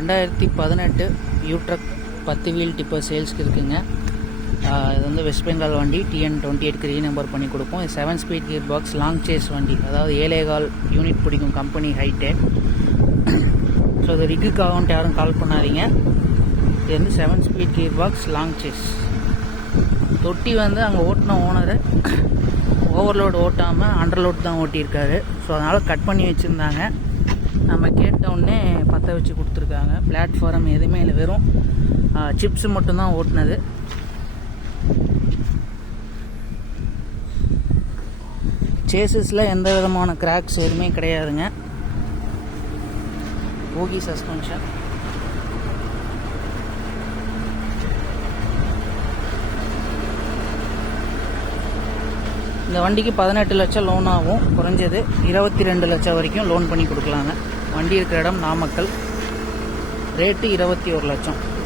ரெண்டாயிரத்தி பதினெட்டு யூட்ரக் பத்து வீல் டிப்பர் சேல்ஸ்க்கு இருக்குங்க. இது வந்து வெஸ்ட் பெங்கால் வண்டி டிஎன் டுவெண்ட்டி எயிட் க்ரீ நம்பர் பண்ணி கொடுப்போம். இது seven speed gear box long chassis வண்டி. அதாவது ஏழேகால் யூனிட் பிடிக்கும் கம்பெனி ஹைட்டே ஸோ இது ரிக்குக்காகன்ட்டு யாரும் கால் பண்ணாதீங்க. இது வந்து seven speed gear box long chassis தொட்டி வந்து அங்கே ஓட்டின ஓனரு ஓவர்லோடு ஓட்டாமல் அண்டர்லோட் தான் ஓட்டியிருக்காரு. ஸோ அதனால் கட் பண்ணி வச்சுருந்தாங்க. நம்ம கேட்ட உடனே வச்சு கொடுத்துருக்காங்க. பிளாட்ஃபார்ம் எதுவுமே இல்லை. வெறும் சிப்ஸ் மட்டும்தான் ஓட்டினது. சேசஸில் எந்த விதமான கிராக்ஸ் எதுவுமே கிடையாதுங்க. போகி சஸ்பென்ஷன் இந்த வண்டிக்கு பதினெட்டு லட்சம் லோன் ஆகும். குறைஞ்சது இருபத்தி ரெண்டு லட்சம் வரைக்கும் லோன் பண்ணி கொடுக்கலாங்க. வண்டி இருக்கிற இடம் நாமக்கல். ரேட்டு இருபத்தி ஒரு லட்சம்.